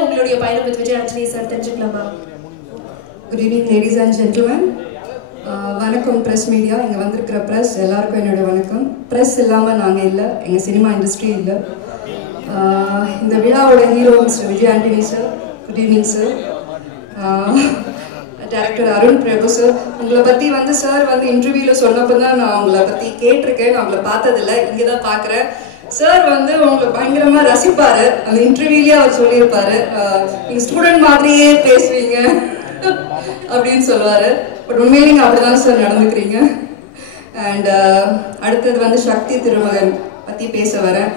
உங்களுடைய பயணம் with Vijay Antony sir தெரிஞ்சுக்கலாமா? Good evening ladies and gentlemen. வணக்கம் press media. இங்க வந்திருக்கிற press எல்லாருக்கும் என்னோட வணக்கம். press இல்லாம நாங்க இல்ல, எங்க சினிமா இண்டஸ்ட்ரி இல்ல. இந்த விழாவோட hero mister Vijay Antony sir. Good evening sir. Director Arun Prabhu sir. உங்களை பத்தி வந்து சார் வந்து இன்டர்வியூல சொன்னப்போ தான் நான் உங்களை பத்தி கேட்டிருக்கேன். நான் உங்களை பார்த்ததில்ல, இங்கே தான் பார்க்குறேன். சார் வந்து உங்களை பயங்கரமா ரசிப்பாரு. அந்த இன்டர்வியூலயே அவர் சொல்லியிருப்பாரு, நீங்க ஸ்டூடெண்ட் மாதிரியே பேசுவீங்க அப்படின்னு சொல்லுவாரு. பட் உண்மையிலே நீங்க அப்படிதான் சார் நடந்துக்கிறீங்க. அண்ட் அடுத்தது வந்து சக்தி திருமகன் பத்தி பேச வரேன்.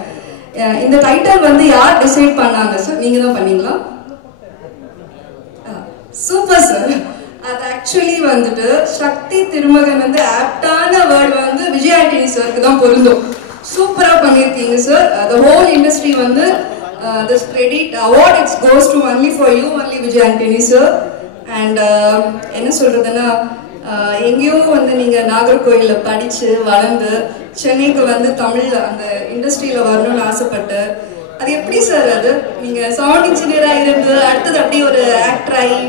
இந்த டைட்டில் வந்து யார் டிசைட் பண்ணாங்க சார்? நீங்க தான் பண்ணீங்களா? Super sir. அது ஆக்சுவலி வந்துட்டு சக்தி திருமகன் வந்து ஆப்டான வேர்டு வந்து விஜய் ஆண்டனி சாருக்கு தான் பொருந்தும். சூப்பரா பண்ணிருக்கீங்க சார். the whole industry வந்து this credit award it goes to only for you, only Vijay Antony sir. And என்ன சொல்றதுன்னா, எங்கேயோ வந்து நீங்க நாகர்கோயில படிச்சு வளர்ந்து சென்னைக்கு வந்து தமிழ் அந்த இண்டஸ்ட்ரியில வரணும்னு ஆசைப்பட்டு, அது எப்படி சார்? அது நீங்க சவுண்ட் இன்ஜினியரா இருந்து அடுத்தது அப்படியே ஒரு ஆக்டர் ஆகி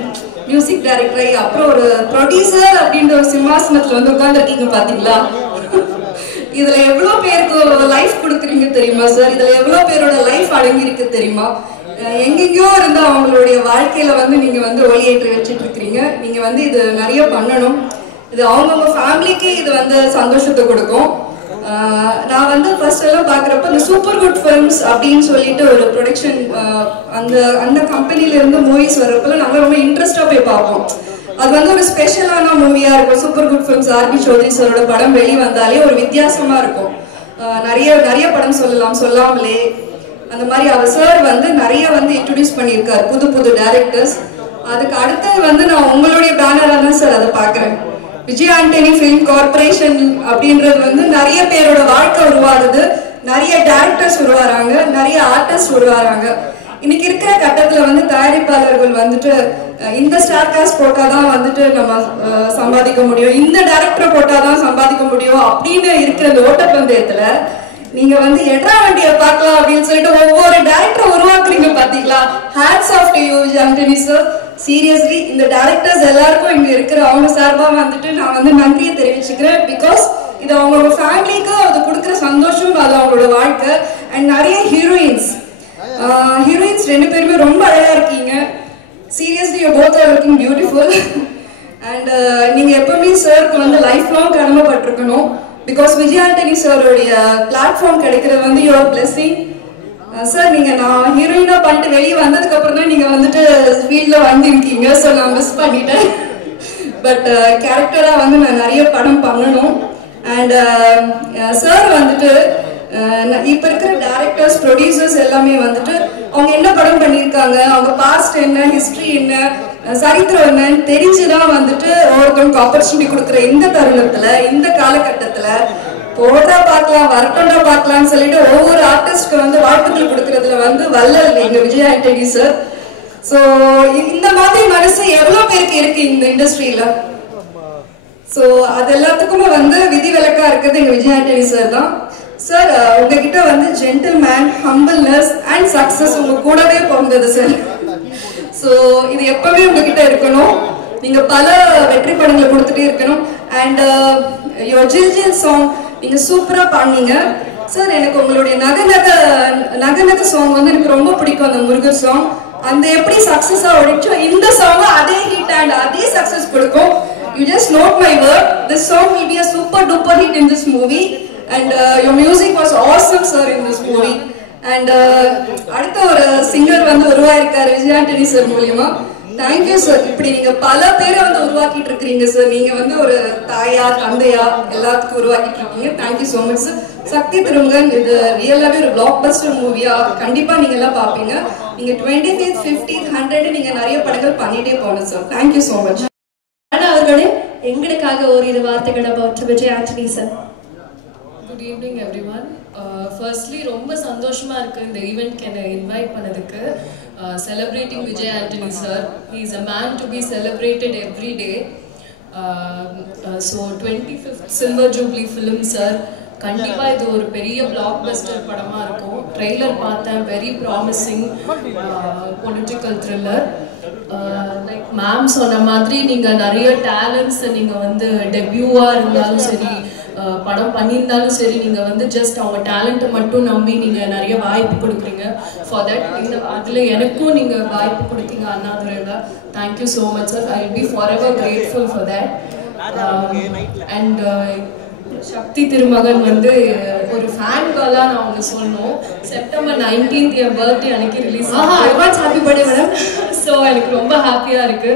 மியூசிக் டைரக்டர் ஆகி அப்புறம் ஒரு ப்ரொடியூசர் அப்படின்ற ஒரு சிம்மாசனத்துல வந்து உட்கார்ந்துருக்கீங்க பாத்தீங்களா? இதுல எவ்வளவு பேருக்கு லைஃப் கொடுக்குறீங்க தெரியுமா சார்? இதுல எவ்வளவு பேரோட லைஃப் அடங்கி இருக்கு தெரியுமா? எங்கெங்கயோ இருந்து அவங்களுடைய வாழ்க்கையில வந்து நீங்க வந்து ஒளியேற்றி வச்சுட்டு இருக்கிறீங்க. நீங்க வந்து இது நிறைய பண்ணணும். இது அவங்கவுங்க ஃபேமிலிக்கு இது வந்து சந்தோஷத்தை கொடுக்கும். நான் வந்து ஃபர்ஸ்ட் எல்லாம் பாக்குறப்ப இந்த சூப்பர் குட் ஃபிலிம்ஸ் அப்படின்னு சொல்லிட்டு ஒரு ப்ரொடக்ஷன் அந்த கம்பெனில இருந்து மூவிஸ் வர்றப்பல நாங்க ரொம்ப இன்ட்ரெஸ்டா போய் பார்ப்போம். அது வந்து ஒரு ஸ்பெஷலான மூவியா இருக்கும். Super Good Films RB Choudhary சாரோட படம் வெளி வந்தாலே ஒரு வித்தியாசமா இருக்கும். நிறைய படம் சொல்லலாம் சொல்லாமலே. அந்த மாதிரி அவர் சார் வந்து நிறைய வந்து இன்ட்ரோடியூஸ் பண்ணியிருக்காரு புது புது டைரக்டர்ஸ். அதுக்கு அடுத்தது வந்து நான் உங்களுடைய பேனரா தான் சார் அதை பாக்குறேன். விஜய் ஆண்டனி ஃபிலிம் கார்பரேஷன் அப்படின்றது வந்து நிறைய பேரோட வாழ்க்கை உருவாகுது, நிறைய டைரக்டர்ஸ் உருவாராங்க, நிறைய ஆர்டிஸ்ட் உருவாராங்க. இன்னைக்கு இருக்கிற கட்டத்துல வந்து தயாரிப்பாளர்கள் வந்துட்டு இந்த ஸ்டார் காஸ்ட் போட்டாதான் வந்துட்டு நம்ம சம்பாதிக்க முடியும், இந்த டைரக்டர் போட்டாதான் சம்பாதிக்க முடியும் அப்படின்னு இருக்கிற இந்த ஓட்டப்பந்தயத்துல நீங்க வந்து எட்ரா வண்டியை பார்க்கலாம் அப்படின்னு சொல்லிட்டு ஒவ்வொரு டைரக்டரை உருவாக்குறீங்க பாத்தீங்களா? Hats off to you Vijay Antony sir. Seriously இந்த டைரக்டர்ஸ் எல்லாருக்கும் இங்க இருக்கிற அவங்க சார்பா வந்துட்டு நான் வந்து நன்றியை தெரிவிச்சுக்கிறேன். பிகாஸ் இது அவங்களோட ஃபேமிலிக்கு அது கொடுக்குற சந்தோஷம், அது அவங்களோட வாழ்க்கை. அண்ட் நிறைய ஹீரோயின்ஸ் ரெண்டு பேருமே ரொம்ப அழகா இருக்கீங்க. Seriously you both are looking beautiful. And நீங்க எப்பவுமே சாருக்கு வந்து லைஃப் லாங் கடமைப்பட்டிருக்கணும். பிகாஸ் விஜய் ஆண்டனி சாரோடைய பிளாட்ஃபார்ம் கிடைக்கிறது வந்து யுவர் பிளெஸிங் சார். நீங்க நான் ஹீரோயினா பண்ணிட்டு வெளியே வந்ததுக்கு அப்புறம் தான் நீங்க வந்துட்டு ஃபீல்ட்ல வந்திருக்கீங்க. ஸோ நான் மிஸ் பண்ணிட்டேன். பட் கேரக்டரா வந்து நான் நிறைய படம் பண்ணணும். அண்ட் சார் வந்துட்டு இப்ப இருக்கிற டைரக்டர்ஸ் ப்ரொடியூசர்ஸ் எல்லாமே வந்துட்டு அவங்க என்ன படம் பண்ணியிருக்காங்க, அவங்க பாஸ்ட் என்ன, ஹிஸ்டரி என்ன, சரித்திரம் என்னன்னு தெரிஞ்சுதான் வந்துட்டு ஒருத்தவங்க ஆப்பர்ச்சுனிட்டி கொடுக்குற இந்த தருணத்துல இந்த காலகட்டத்துல போட்டா பார்க்கலாம் வரட்டோண்டா பார்க்கலாம்னு சொல்லிட்டு ஒவ்வொரு ஆர்டிஸ்ட்க்கு வந்து வாழ்த்துக்கள் கொடுக்கறதுல வந்து வல்லல் எங்க விஜய் ஆண்டனி சார். ஸோ இந்த மாதிரி மனசு எவ்வளவு பேருக்கு இருக்கு இந்த இண்டஸ்ட்ரியில? ஸோ அது எல்லாத்துக்குமே வந்து விதி விலக்கா இருக்கிறது எங்க விஜய் ஆண்டனி சார் தான். சார் உங்ககிட்ட வந்து ஜென்டில்மேன், ஹம்பிள்னஸ் அண்ட் சக்சஸ் உங்க கூடவே பிறந்தது சார். ஸோ இது எப்பவுமே உங்ககிட்ட இருக்கணும். நீங்க பல வெற்றி படங்களை கொடுத்துட்டே இருக்கணும். அண்ட் யுவர் ஜில் ஜில் சாங் நீங்க சூப்பரா பாடுனீங்க சார். எனக்கு உங்களுடைய நக சாங் வந்து எனக்கு ரொம்ப பிடிக்கும். அந்த முருகர் சாங் அந்த எப்படி சக்சஸா ஓடிச்சோ இந்த சாங் அதே ஹிட் அண்ட் அதே சக்சஸ் கொடுக்கும். You just note my word, this song will be a super duper hit in this movie. And your music was awesome sir in this movie. And அடுத்த ஒரு singer வந்து உருவாயிருக்காரு Vijay Antony sir மூலியமா. Thank you sir. இப்படி நீங்க பல பேரை வந்து உருவாக்கிட்டு இருக்கிறீங்க சார். நீங்க வந்து ஒரு தாயா தந்தையா எல்லாத்துக்கும் உருவாக்கிட்டு இருக்கீங்க. Thank you so much sir. Sakthi Thirumagan இது ரியலாவே ஒரு பிளாக் பஸ்டர் மூவியா கண்டிப்பா நீங்க எல்லாம் பாப்பீங்க. நீங்க 25th 50th 100 நீங்க நிறைய படங்கள் பண்ணிட்டே போகணும் சார். Thank you so much. அவர்களே எங்களுக்காக ஓரிரு வார்த்தைகள் about Vijay Antony sir. Good evening everyone. Firstly ரொம்ப சந்தோஷமா இருக்கு இந்த ஈவென்ட்க்கு என்ன இன்வைட் பண்ணதுக்கு. Celebrating Vijay Antony sir. He is a man to be celebrated every day. So 25th Silver Jubilee film sir. கண்டிப்பா இது ஒரு பெரிய பிளாக் பஸ்டர் படமா இருக்கும். ட்ரெய்லர் பார்த்தேன், very promising political thriller. Like ma'am சொன்ன மாதிரி நீங்க நிறைய டேலண்ட்ஸ் நீங்க வந்து டெபியூவா இருந்தாலும் சரி, படம் பண்ணியிருந்தாலும் சரி, நீங்க வந்து ஜஸ்ட் அவங்க டேலண்ட்டை மட்டும் நம்பி நீங்க நிறைய வாய்ப்பு கொடுக்குறீங்க. ஃபார் தட் இந்த அதுல எனக்கும் நீங்க வாய்ப்பு கொடுத்தீங்க அண்ணாதுரையில. Thank you so much sir. I will be forever grateful for that. And Sakthi Thirumagan வந்து ஒரு ஃபேன் கேர்லா நான் ஒன்று சொல்லணும். செப்டம்பர் 19th என் பர்த்டே அன்னைக்கு release. Advance happy birthday madam. So எனக்கு ரொம்ப ஹாப்பியா இருக்கு.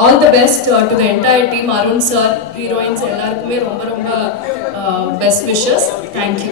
All the best to the entire team. Arun sir, heroines எல்லாருக்குமே ரொம்ப ரொம்ப பெஸ்ட் விஷஸ். தேங்க்யூ.